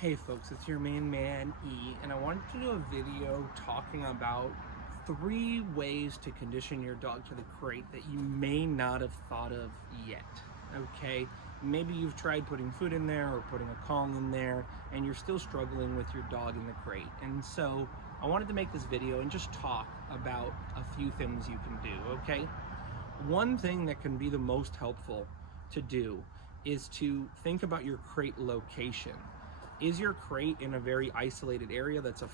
Hey folks, it's your main man E, and I wanted to do a video talking about 3 ways to condition your dog to the crate that you may not have thought of yet. Okay, maybe you've tried putting food in there or putting a Kong in there and you're still struggling with your dog in the crate. And so I wanted to make this video and just talk about a few things you can do. Okay, one thing that can be the most helpful to do is to think about your crate location. Is your crate in a very isolated area that's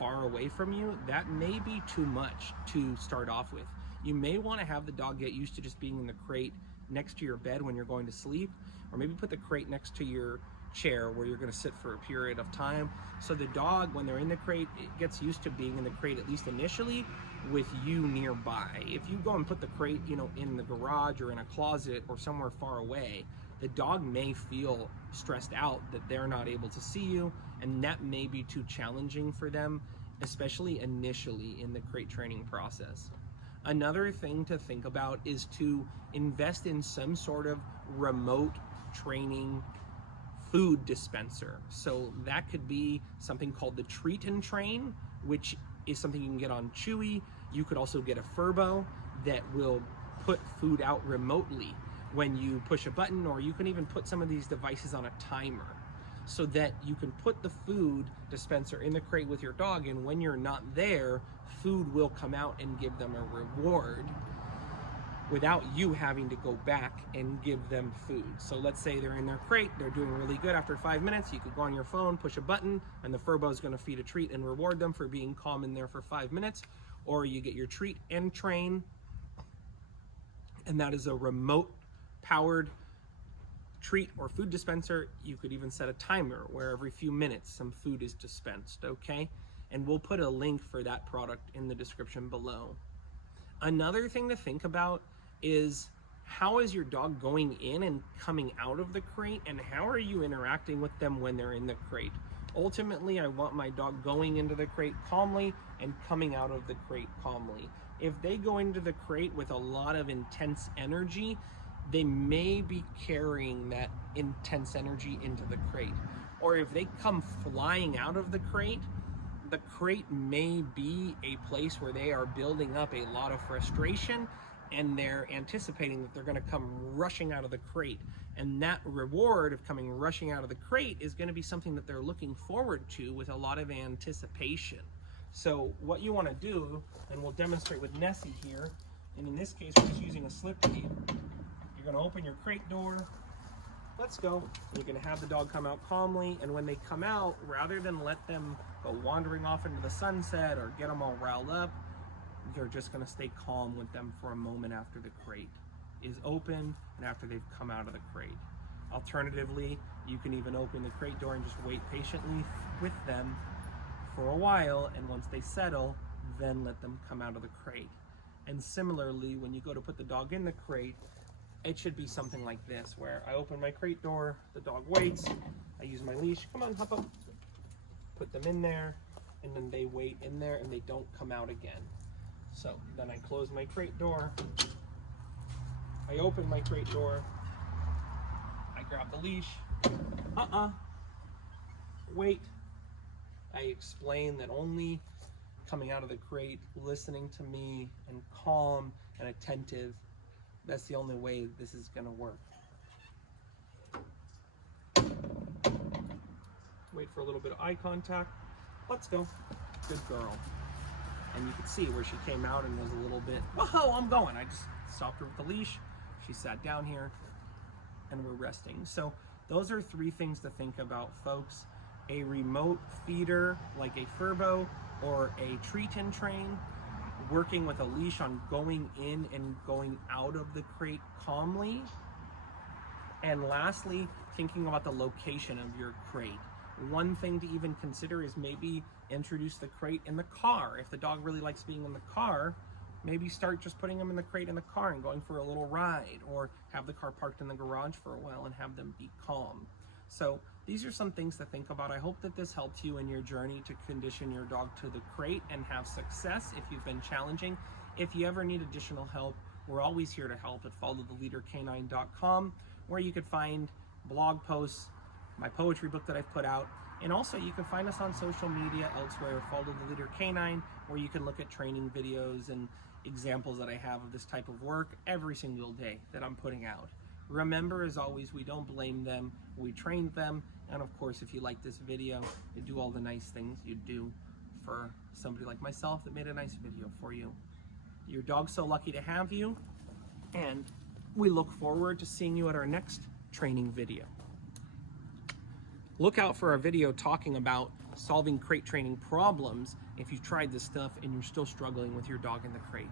far away from you? That may be too much to start off with. You may want to have the dog get used to just being in the crate next to your bed when you're going to sleep, or maybe put the crate next to your chair where you're going to sit for a period of time. So the dog, when they're in the crate, it gets used to being in the crate, at least initially, with you nearby. If you go and put the crate, in the garage or in a closet or somewhere far away, the dog may feel stressed out that they're not able to see you, and that may be too challenging for them, especially initially in the crate training process. Another thing to think about is to invest in some sort of remote training food dispenser. So that could be something called the Treat and Train, which is something you can get on Chewy. You could also get a Furbo that will put food out remotely when you push a button, or you can even put some of these devices on a timer so that you can put the food dispenser in the crate with your dog, and when you're not there, food will come out and give them a reward without you having to go back and give them food. So let's say they're in their crate, they're doing really good. After 5 minutes, you could go on your phone, push a button, and the Furbo is going to feed a treat and reward them for being calm in there for 5 minutes. Or you get your Treat and Train, and that is a remote powered treat or food dispenser. You could even set a timer where every few minutes some food is dispensed, okay? And we'll put a link for that product in the description below. Another thing to think about is, how is your dog going in and coming out of the crate, and how are you interacting with them when they're in the crate? Ultimately, I want my dog going into the crate calmly and coming out of the crate calmly. If they go into the crate with a lot of intense energy, they may be carrying that intense energy into the crate. Or if they come flying out of the crate may be a place where they are building up a lot of frustration, and they're anticipating that they're going to come rushing out of the crate. And that reward of coming rushing out of the crate is going to be something that they're looking forward to with a lot of anticipation. So what you want to do, and we'll demonstrate with Nessie here, and in this case we're just using a slip key. You're going to open your crate door. Let's go. You're going to have the dog come out calmly, and when they come out, rather than let them go wandering off into the sunset or get them all riled up, you're just going to stay calm with them for a moment after the crate is open and after they've come out of the crate. Alternatively, you can even open the crate door and just wait patiently with them for a while, and once they settle, then let them come out of the crate. And similarly, when you go to put the dog in the crate, it should be something like this, where I open my crate door, the dog waits, I use my leash, come on, hop up, put them in there, and then they wait in there and they don't come out again. So then I close my crate door, I open my crate door, I grab the leash, wait, I explain that only coming out of the crate, listening to me, and calm and attentive, that's the only way this is going to work. Wait for a little bit of eye contact. Let's go. Good girl. And you could see where she came out and was a little bit, whoa, I'm going. I just stopped her with the leash. She sat down here and we're resting. So those are 3 things to think about, folks. A remote feeder like a Furbo or a Treat and Train, working with a leash on going in and going out of the crate calmly. And lastly, thinking about the location of your crate. One thing to even consider is maybe introduce the crate in the car. If the dog really likes being in the car, maybe start just putting them in the crate in the car and going for a little ride, or have the car parked in the garage for a while and have them be calm. So these are some things to think about. I hope that this helped you in your journey to condition your dog to the crate and have success if you've been challenging. If you ever need additional help, we're always here to help at followtheleadercanine.com, where you could find blog posts, my poetry book that I've put out. And also you can find us on social media elsewhere, Follow the Leader Canine, where you can look at training videos and examples that I have of this type of work every single day that I'm putting out. Remember, as always, we don't blame them, we train them. And of course, if you like this video, you do all the nice things you do for somebody like myself that made a nice video for you. Your dog's so lucky to have you, and we look forward to seeing you at our next training video. Look out for our video talking about solving crate training problems if you've tried this stuff and you're still struggling with your dog in the crate.